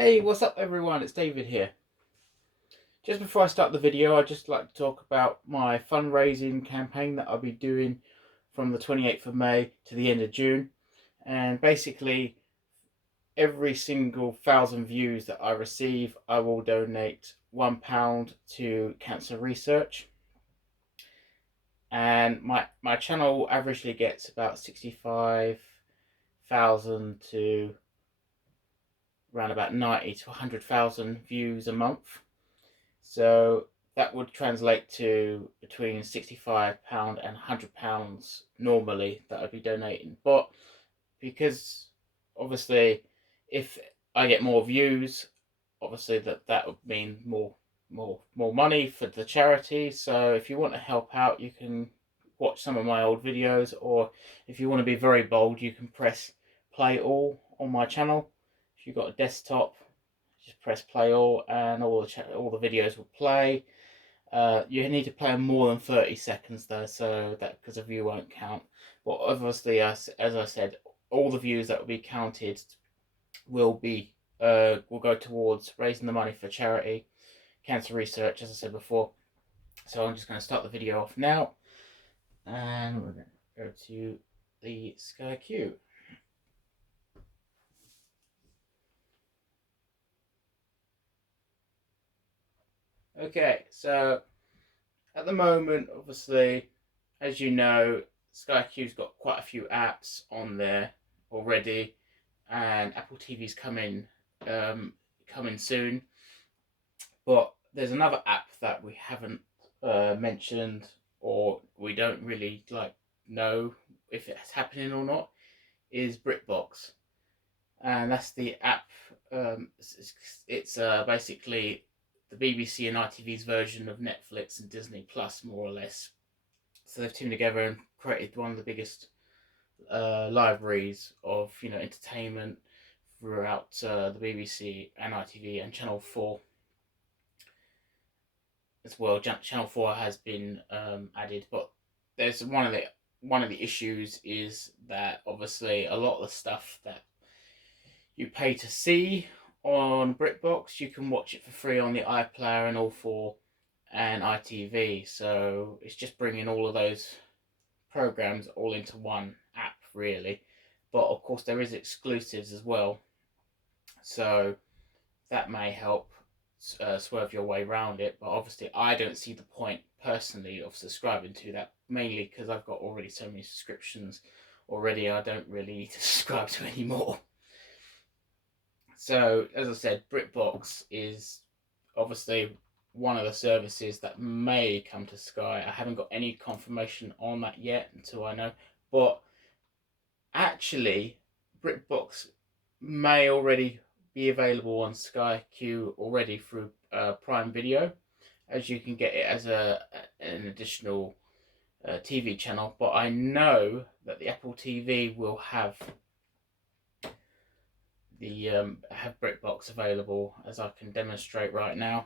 Hey, what's up everyone? It's David here. Just before I start the video, I'd just like to talk about my fundraising campaign that I'll be doing from the 28th of May to the end of June. And basically, every single 1,000 views that I receive, I will donate £1 to cancer research. And my channel averagely gets about 65,000 to around about 90 to 100,000 views a month. So that would translate to between £65 and £100 normally that I'd be donating. But because obviously if I get more views, obviously that would mean more money for the charity. So if you want to help out, you can watch some of my old videos, or if you want to be very bold, you can press play all on my channel. If you've got a desktop, just press play all, and all the videos will play. You need to play more than 30 seconds though, so that because a view won't count. But obviously, as I said, all the views that will be counted will go towards raising the money for charity, cancer research, as I said before. So I'm just going to start the video off now, and we're going to go to the SkyQ. Okay, so at the moment, obviously, as you know, SkyQ's got quite a few apps on there already, and Apple TV's coming soon. But there's another app that we haven't mentioned, or we don't really know if it's happening or not. Is BritBox, and that's the app. It's basically the BBC and ITV's version of Netflix and Disney Plus, more or less. So they've teamed together and created one of the biggest libraries of entertainment throughout the BBC and ITV and Channel 4 as well. Channel 4 has been added, but there's one of the issues is that obviously a lot of the stuff that you pay to see on BritBox, you can watch it for free on the iPlayer and All 4 and ITV. So it's just bringing all of those programs all into one app, really. But of course, there is exclusives as well, so that may help swerve your way around it. But obviously, I don't see the point personally of subscribing to that, mainly because I've got already so many subscriptions already. I don't really need to subscribe to any more. So, as I said, BritBox is obviously one of the services that may come to Sky. I haven't got any confirmation on that yet until I know. But actually, BritBox may already be available on SkyQ already through Prime Video, as you can get it as an additional TV channel. But I know that the Apple TV will have BritBox available, as I can demonstrate right now.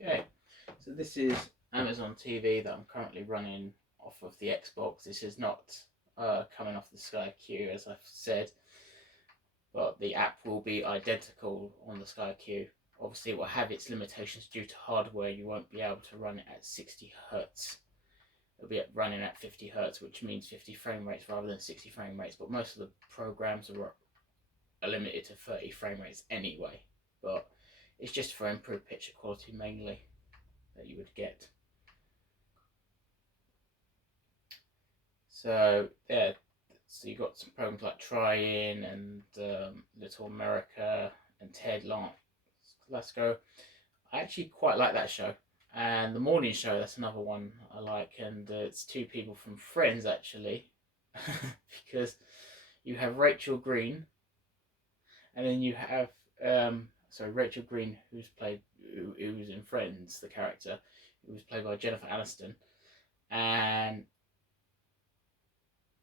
Okay, so this is Amazon TV that I'm currently running off of the Xbox. This is not coming off the SkyQ, as I've said, but the app will be identical on the SkyQ. Obviously, it will have its limitations due to hardware. You won't be able to run it at 60 Hertz. It'll be running at 50 Hertz, which means 50 frame rates rather than 60 frame rates. But most of the programs are limited to 30 frame rates anyway. But it's just for improved picture quality mainly that you would get. So yeah, so you got some programs like Try In and Little America and Ted Lasso. I actually quite like that show. And The Morning Show, that's another one I like, and it's two people from Friends actually, because you have Rachel Green, and then you have Rachel Green, who's in Friends, the character, who was played by Jennifer Aniston, and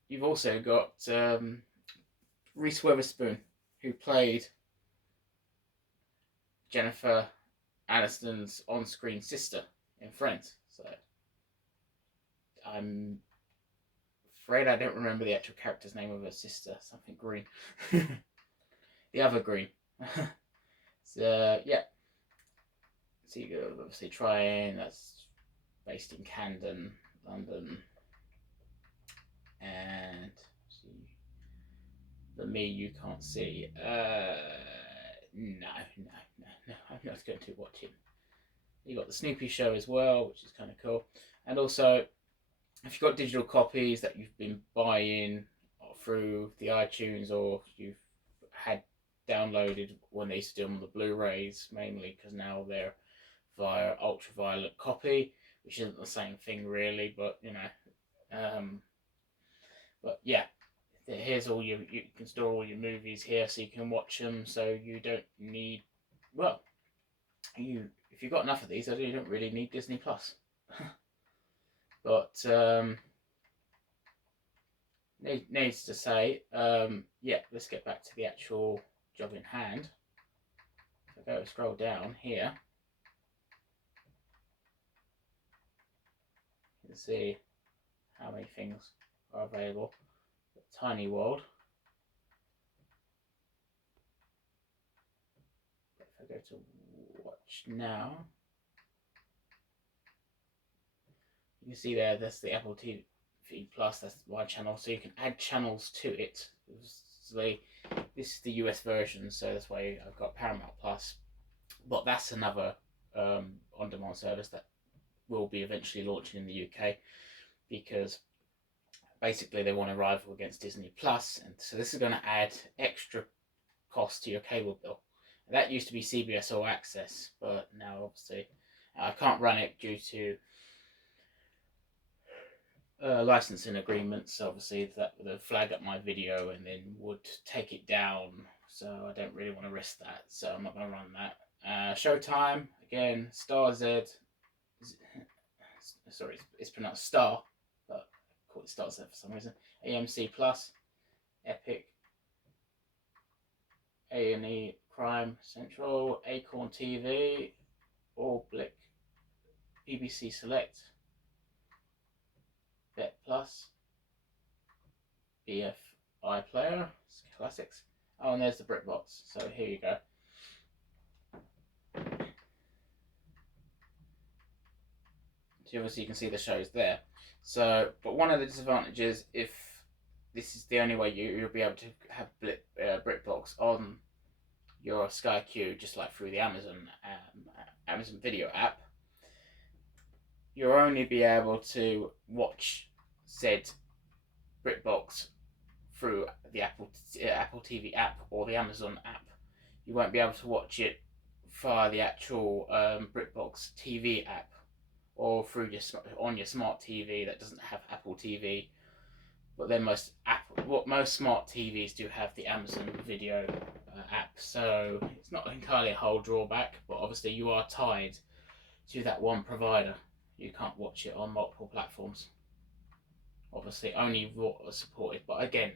you've also got Reese Witherspoon, who played Jennifer Aniston's on-screen sister in Friends. So I'm afraid I don't remember the actual character's name of her sister. Something Green. The other Green. So yeah. So you go obviously trying. That's based in Camden, London. And see, for me, you can't see. No, I'm not going to watch it. You got the Snoopy show as well, which is kind of cool. And also, if you've got digital copies that you've been buying through the iTunes, or you've had downloaded when they used to do them on the Blu-rays, mainly because now they're via ultraviolet copy, which isn't the same thing really, but you know. But yeah, here's all you can store all your movies here, so you can watch them. So you don't need, well, if you've got enough of these, you don't really need Disney Plus. But needs to say, yeah, let's get back to the actual job in hand. If I go scroll down here, you can see how many things are available. Tiny World. If I go to watch now, you can see that's the Apple TV Plus, that's my channel, so you can add channels to it. This is the US version, so that's why I've got Paramount Plus, but that's another on-demand service that will be eventually launching in the UK, because basically they want to rival against Disney Plus, and so this is going to add extra cost to your cable bill. That used to be CBS All Access, but now obviously I can't run it due to licensing agreements. Obviously that would flag up my video and then would take it down, so I don't really want to risk that, so I'm not going to run that. Showtime, again, Star Z, sorry, it's pronounced Star, but I call it Star Z for some reason. AMC Plus, Epic, A&E Crime Central, Acorn TV, All Blick, BBC Select, Bet Plus, BFI Player, Classics. Oh, and there's the BritBox. So here you go. So obviously you can see the shows there. So, but one of the disadvantages, if this is the only way you'll be able to have BritBox on your SkyQ, just like through the Amazon Video app, you'll only be able to watch said BritBox through the Apple TV app or the Amazon app. You won't be able to watch it via the actual BritBox TV app, or through on your smart TV that doesn't have Apple TV. But then most smart TVs do have the Amazon Video app, so it's not entirely a whole drawback. But obviously, you are tied to that one provider. You can't watch it on multiple platforms. Obviously, only what are supported. But again,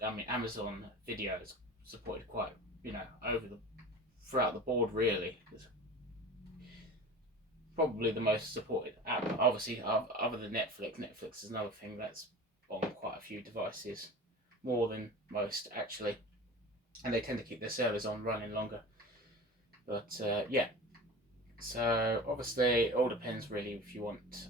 Amazon Video is supported quite, throughout the board really. It's probably the most supported app. Obviously, other than Netflix. Netflix is another thing that's on quite a few devices, more than most actually, and they tend to keep their servers on running longer. But yeah, so obviously it all depends really if you want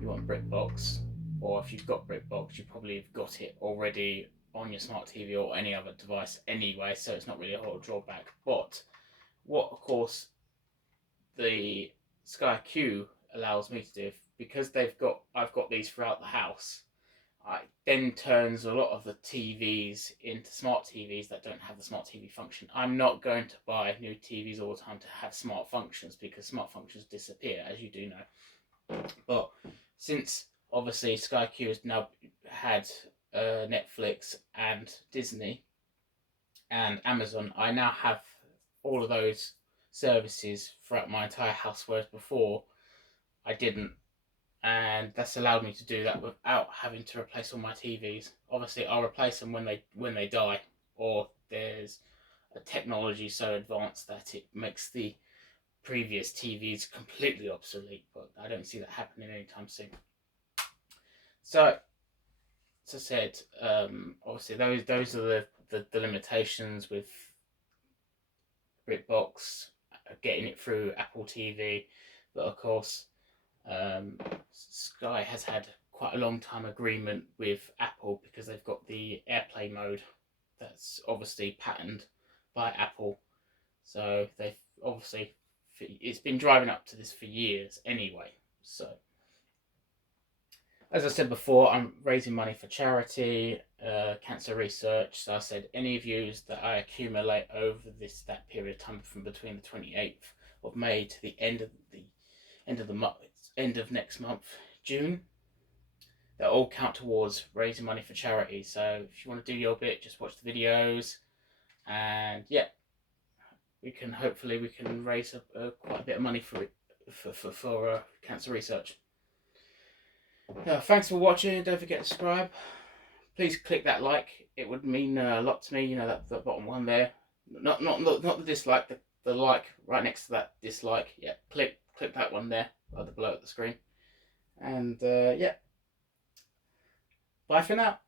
BritBox, or if you've got BritBox, you probably have got it already on your smart TV or any other device anyway, so it's not really a whole drawback. But what, of course, the SkyQ allows me to do, because I've got these throughout the house, it then turns a lot of the TVs into smart TVs that don't have the smart TV function. I'm not going to buy new TVs all the time to have smart functions, because smart functions disappear, as you do know. But since obviously SkyQ has now had Netflix and Disney and Amazon, I now have all of those services throughout my entire house, whereas before I didn't, and that's allowed me to do that without having to replace all my TVs. Obviously I'll replace them when they die, or there's technology so advanced that it makes the previous TVs completely obsolete, but I don't see that happening anytime soon. So, as I said, obviously those are the limitations with BritBox, getting it through Apple TV, but of course, Sky has had quite a long time agreement with Apple because they've got the AirPlay mode that's obviously patented by Apple. So they've obviously, it's been driving up to this for years anyway. So, as I said before, I'm raising money for charity, cancer research. So I said any views that I accumulate over that period of time from between the 28th of May to the end of next month, June, that all count towards raising money for charity. So if you want to do your bit, just watch the videos, and yeah, we can raise quite a bit of money for it for cancer research. Thanks for watching. Don't forget to subscribe. Please click that like. It would mean a lot to me. You know, that bottom one there. Not the dislike. The like right next to that dislike. Yeah, click that one there, below at the screen. And yeah, bye for now.